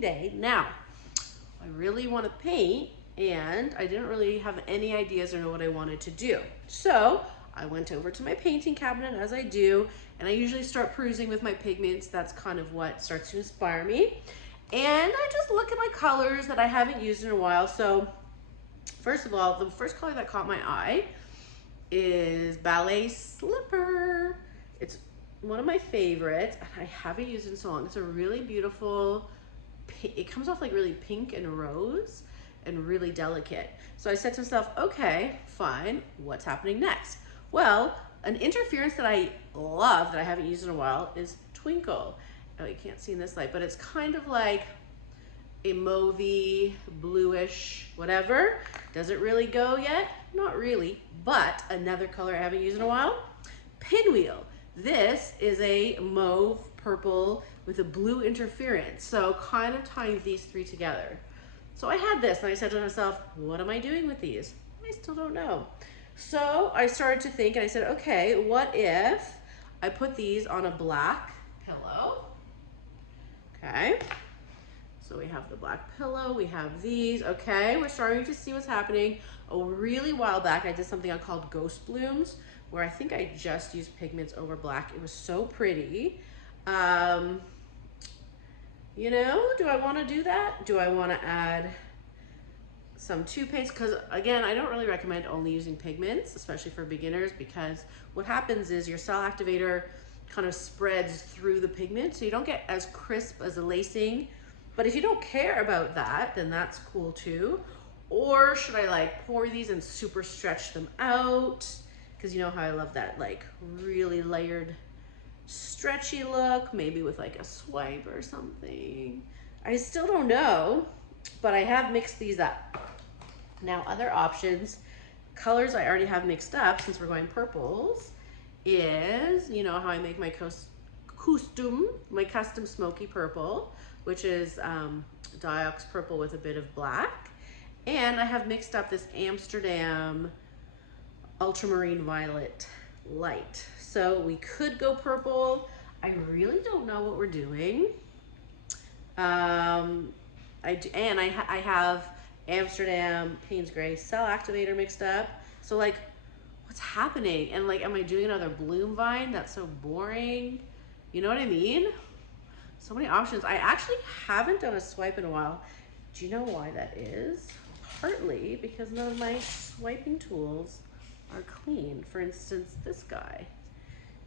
painting day. Now, I really want to paint, and I didn't really have any ideas or know what I wanted to do. So I went over to my painting cabinet, as I do, and I usually start perusing with my pigments. That's kind of what starts to inspire me. And I just look at my colors that I haven't used in a while. So first of all, the first color that caught my eye is Ballet Slipper. It's one of my favorites, and I haven't used it in so long. It's a really beautiful, it comes off like really pink and rose and really delicate. So I said to myself, okay, fine, what's happening next? Well, an interference that I love that I haven't used in a while is Twinkle. Oh, you can't see in this light, but it's kind of like a mauvey, bluish, whatever. Does it really go yet? Not really, but another color I haven't used in a while, Pinwheel. This is a mauve purple with a blue interference, so kind of tying these three together. So I had this, and I said to myself, what am I doing with these? I still don't know. So I started to think, and I said, okay, what if I put these on a black pillow? Okay, so we have the black pillow, we have these. Okay, we're starting to see what's happening. A really while back, I did something I called Ghost Blooms, where I think I just used pigments over black. It was so pretty. You know, do I want to do that? Do I want to add some toothpaste? Because again, I don't really recommend only using pigments, especially for beginners, because what happens is your cell activator kind of spreads through the pigment, so you don't get as crisp as a lacing. But if you don't care about that, then that's cool too. Or should I like pour these and super stretch them out? Because you know how I love that like really layered stretchy look, maybe with like a swipe or something. I still don't know, but I have mixed these up. Now other options, colors I already have mixed up since we're going purples, is, you know how I make my custom smoky purple, which is Diox purple with a bit of black. And I have mixed up this Amsterdam Ultramarine Violet light. So we could go purple. I really don't know what we're doing. I have Amsterdam Payne's Gray Cell Activator mixed up. So like, what's happening? And like, am I doing another bloom vine? That's so boring. You know what I mean? So many options. I actually haven't done a swipe in a while. Do you know why that is? Partly because none of my swiping tools are clean. For instance, this guy.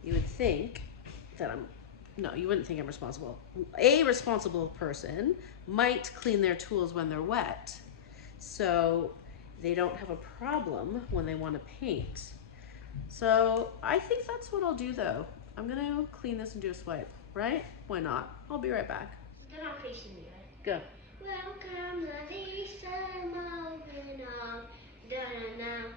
You would think that no, you wouldn't think I'm responsible. A responsible person might clean their tools when they're wet, so they don't have a problem when they want to paint. So I think that's what I'll do though. I'm gonna clean this and do a swipe, right? Why not? I'll be right back. They're not facing me, right? Go. Welcome to Lisa Marvin on da-na-na.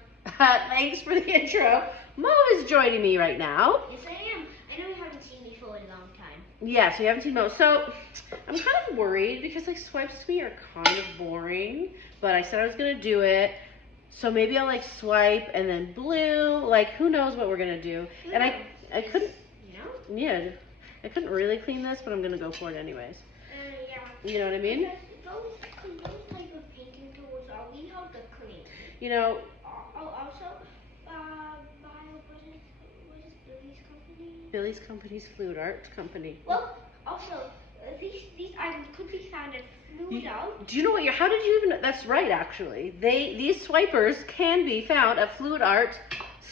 Thanks for the intro. Mo is joining me right now. Yes, I am. I know you haven't seen me for a long time. Yeah, so you haven't seen Mo. So I'm kind of worried because like swipes to me are kind of boring, but I said I was gonna do it. So maybe I'll like swipe and then blue. Like who knows what we're gonna do? And I couldn't. Yeah, I couldn't really clean this, but I'm gonna go for it anyways. Yeah. You know what I mean? Those type of painting tools are really hard to clean. You know. Also, what is Billy's company? Billy's company's Fluid Art Company. Well, also, these items could be found at Fluid Art. Do you know what? How did you even? That's right, actually. These swipers can be found at Fluid Art,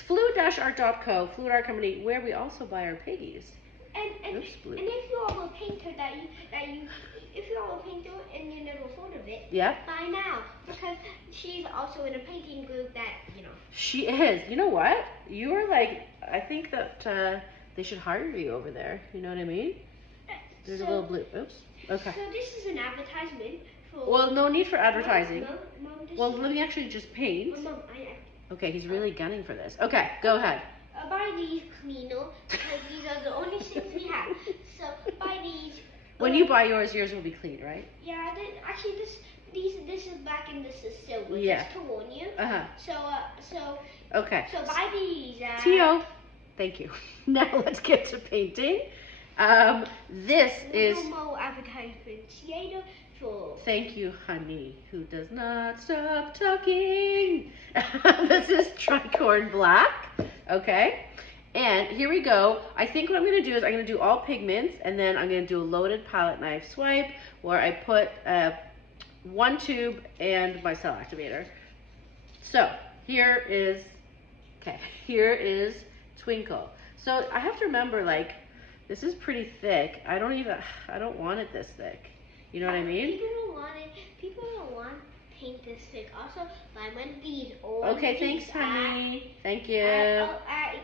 fluid-art.co, Fluid Art Company, where we also buy our piggies. And if you're a painter if you're a painter and you never thought of it, yeah, buy now, because she's also in a painting group that, you know. She is. You know what? You are like, I think that they should hire you over there. You know what I mean? There's a little blue. Oops. Okay. So this is an advertisement for. Well, no need for advertising. Mom, well, let me actually just paint. Mom, okay, he's really gunning for this. Okay, go ahead. Buy these cleaner, because these are the only things we have. So buy these. When you buy yours will be clean, right? Yeah, actually this is black and this is silver. Yeah. Just to warn you. So okay. So buy these. Tio, thank you. Now let's get to painting. This is. No more advertisements. Full. Thank you, honey, who does not stop talking. This is Tricorn Black, okay? And here we go. I think what I'm gonna do is I'm gonna do all pigments, and then I'm gonna do a loaded palette knife swipe where I put one tube and my cell activator. So here is Twinkle. So I have to remember, like, this is pretty thick. I don't want it this thick. You know what I mean? People don't want paint this thick. Also, buy one of these. Okay, thanks, honey. Thank you. I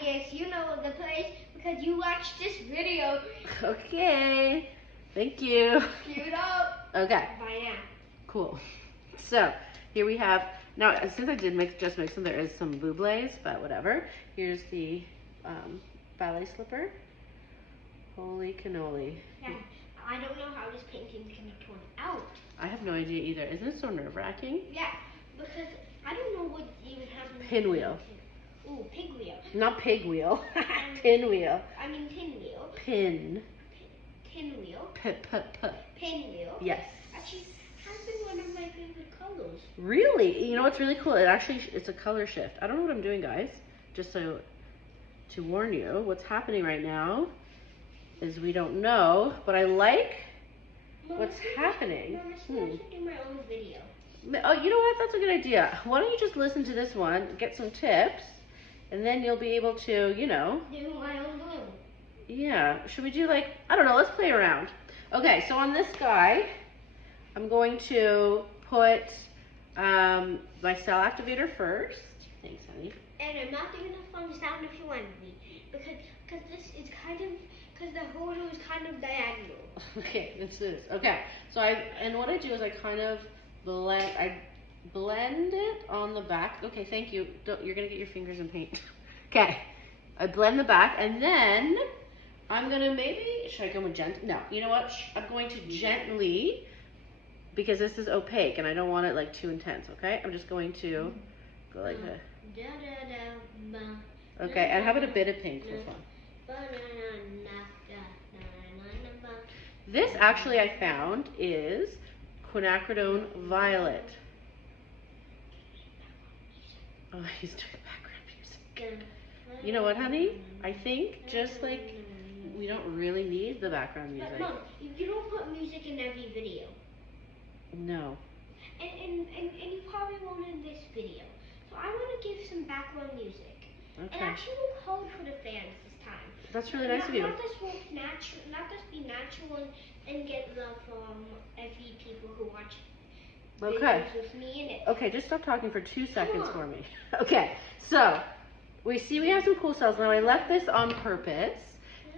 guess you know the place because you watched this video. Okay, thank you. Cue it up. Okay. Bye now. Cool. So here we have, now since I did just mix them, there is some bublés, but whatever. Here's the Ballet Slipper. Holy cannoli. Yeah, I don't know how this painting's gonna turn out. I have no idea either. Isn't it so nerve-wracking? Yeah, because I don't know what even happened. Pinwheel. Ooh, pig wheel. Not pig wheel. Pinwheel. I mean tin wheel. Pin. Tin wheel. Pinwheel. Yes. Actually, has been one of my favorite colors. Really? You know what's really cool? It's a color shift. I don't know what I'm doing, guys. Just so to warn you, what's happening right now is we don't know, but I like what's happening. Mama, I should do my own video. Oh, you know what? That's a good idea. Why don't you just listen to this one, get some tips, and then you'll be able to, you know. Do my own blue. Yeah. Should we do, like, I don't know, let's play around. Okay, so on this guy, I'm going to put my cell activator first. Thanks, honey. And I'm not doing a fun sound if you want me, because this is kind of, because the holder is kind of diagonal. Okay, this is, okay. So what I do is I kind of blend it on the back. Okay, thank you. You're gonna get your fingers in paint. Okay, I blend the back, and then I'm gonna should I go with gentle? No, you know what? I'm going to gently, because this is opaque and I don't want it like too intense, okay? I'm just going to go like that. Okay, and how about a bit of pink for fun? This actually I found is Quinacridone Violet. Oh, he's doing background music. You know what, honey? I think just like we don't really need the background music. But Mom, you don't put music in every video. No. And you probably won't in this video. So I want to give some background music. Okay. And actually we'll hold for the fans this time. That's really nice of you. Not just be natural and get love from every people who watch videos with me in it. Okay, just stop talking for 2 seconds for me. Okay, so we have some cool cells. Now I left this on purpose,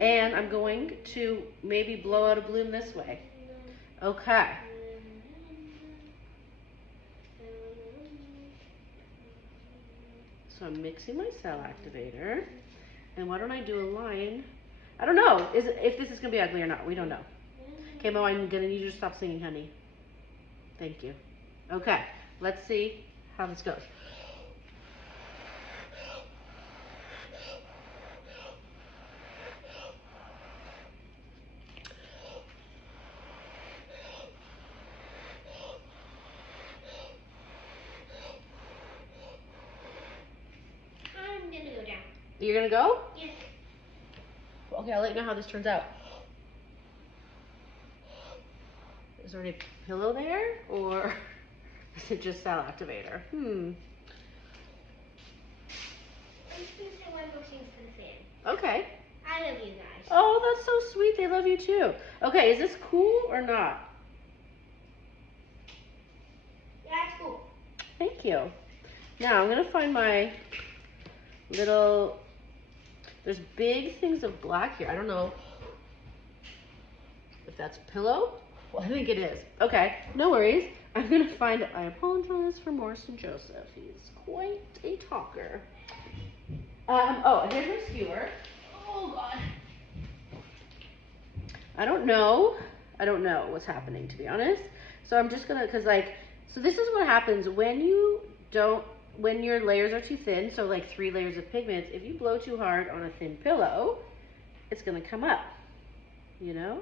and I'm going to maybe blow out a bloom this way. Okay. So I'm mixing my cell activator, and why don't I do a line? I don't know if this is gonna be ugly or not. We don't know. Okay, Mo, I'm gonna need you to stop singing, honey. Thank you. Okay, let's see how this goes. I'm gonna go down. You're gonna go? Yes. Okay, I'll let you know how this turns out. Is there any pillow there, or is it just cell activator? I'm just gonna say one more thing for the fan. Okay. I love you guys. Oh, that's so sweet. They love you too. Okay, is this cool or not? Yeah, it's cool. Thank you. Now I'm gonna find my little, there's big things of black here. I don't know if that's a pillow. Well, I think it is. Okay, no worries. I'm gonna find it. I apologize for Morrison Joseph. He's quite a talker. Oh, here's my skewer. Oh God. I don't know what's happening, to be honest. So I'm just gonna, so this is what happens when your layers are too thin, so like 3 layers of pigments, if you blow too hard on a thin pillow, it's gonna come up, you know?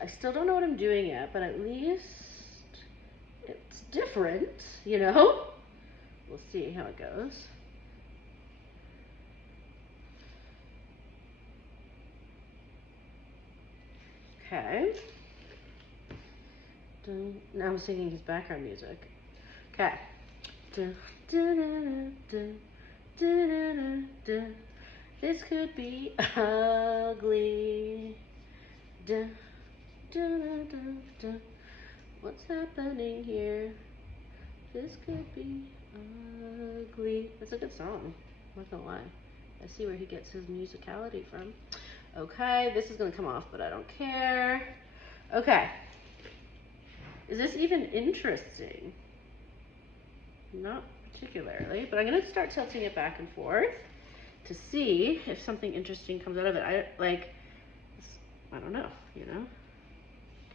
I still don't know what I'm doing yet, but at least it's different, you know? We'll see how it goes. Okay. Now I'm singing his background music. Okay. This could be ugly. What's happening here? This could be ugly. That's a good song. I'm not gonna lie. I see where he gets his musicality from. Okay, this is gonna come off, but I don't care. Okay. Is this even interesting? Not particularly, but I'm gonna start tilting it back and forth to see if something interesting comes out of it. I don't know, you know?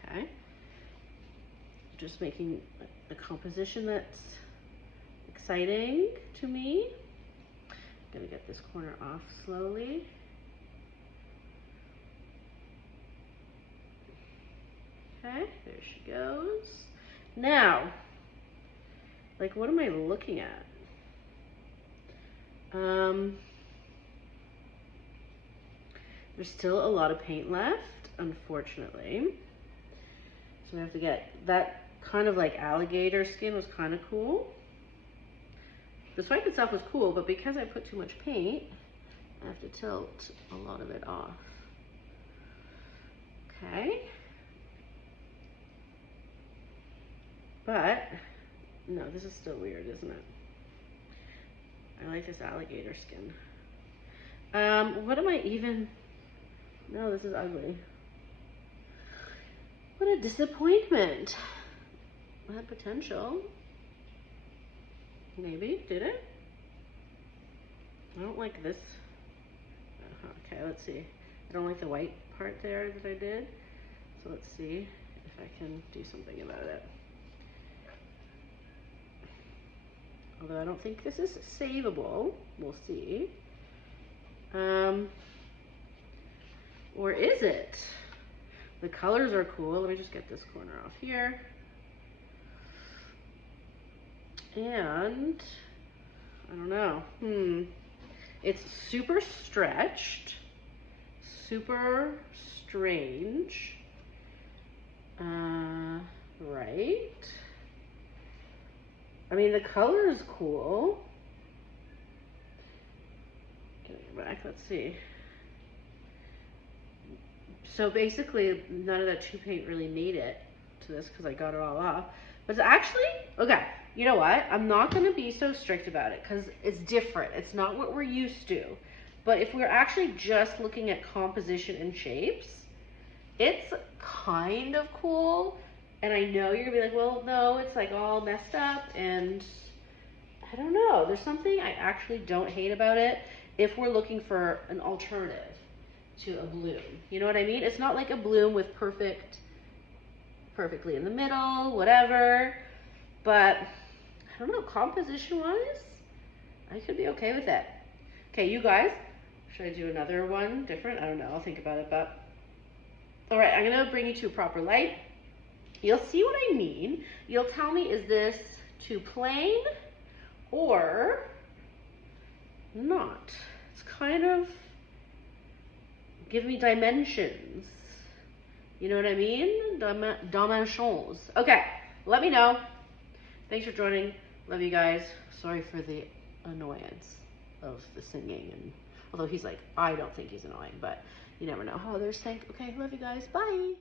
Okay. Just making a composition that's exciting to me. I'm gonna get this corner off slowly. Okay, there she goes. Now, like, what am I looking at? There's still a lot of paint left, unfortunately. So we have to get that kind of like alligator skin was kind of cool. The swipe itself was cool, but because I put too much paint, I have to tilt a lot of it off. Okay. But, no, this is still weird, isn't it? I like this alligator skin. What am I even... No, this is ugly. What a disappointment. I had potential. Maybe, did it? I don't like this. Okay, let's see. I don't like the white part there that I did. So let's see if I can do something about it. Although I don't think this is savable. We'll see. Or is it? The colors are cool. Let me just get this corner off here. And I don't know. It's super stretched, super strange. Right? I mean, the color is cool. Get it back, let's see. So basically, none of that chew paint really made it to this because I got it all off. But it's actually, okay, you know what? I'm not going to be so strict about it because it's different. It's not what we're used to. But if we're actually just looking at composition and shapes, it's kind of cool. And I know you're going to be like, well, no, it's like all messed up. And I don't know. There's something I actually don't hate about it if we're looking for an alternative to a bloom. You know what I mean? It's not like a bloom with perfectly in the middle, whatever. But I don't know, composition wise, I could be okay with it. Okay, you guys, should I do another one different? I don't know, I'll think about it, but all right, I'm gonna bring you to a proper light. You'll see what I mean. You'll tell me, is this too plain or not? It's kind of, give me dimensions. You know what I mean? Dimensions. Okay, let me know. Thanks for joining. Love you guys. Sorry for the annoyance of the singing. And although he's like, I don't think he's annoying, but you never know how others think. Okay, love you guys. Bye.